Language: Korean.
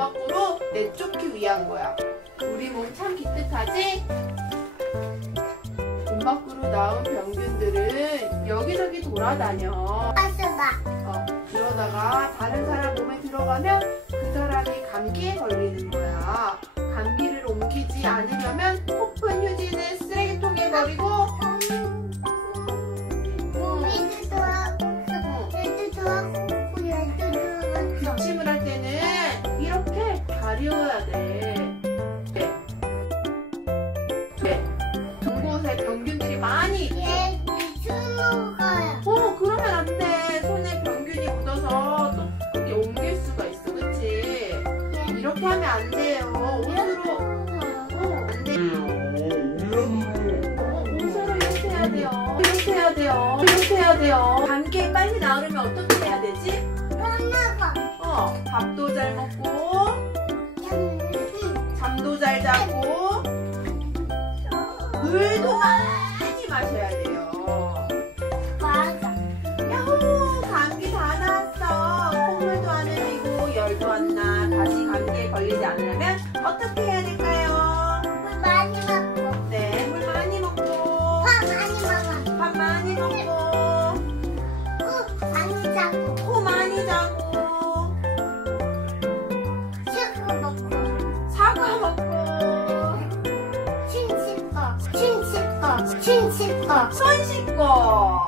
밖으로 내쫓기 위한 거야. 우리 몸 참 기특하지? 몸 밖으로 나온 병균들은 여기저기 돌아다녀. 그러다가 다른 사람 몸에 들어가면 그 사람이 감기에 걸리는 거야. 감기를 옮기지 않으려면 코푼 휴지는 쓰레기통에 버리고 기침을 할 때는 이렇게 가려야 돼. 두 곳에 병균들이 많이 그러면 안 돼. 손에 병균이 묻어서 또 옮길 수가 있어. 그치? 이렇게 하면 안 돼요. 옷으로 안 돼요. 옷으로 이렇게 해야 돼요. 이렇게 해야 돼요. 이렇게 해야 돼요. 감기에 빨리 나으려면 어떻게 해야 되지? 밥도 잘 먹고 잠도 잘 자고 물도 많이 마셔야 돼요. 야호! 감기 다 나았어. 콧물도 안 흘리고 열도 안 나. 다시 감기에 걸리지 않으려면 어떻게 해야 될까요? 물 많이 먹고. 네, 물 많이 먹고 밥 많이 먹어. 밥 많이 먹고 코 많이 자고. 코 많이 자고 슈크 먹고. 사과 먹고 침 씻고. 침 씻고. 침 씻고. 손 씻고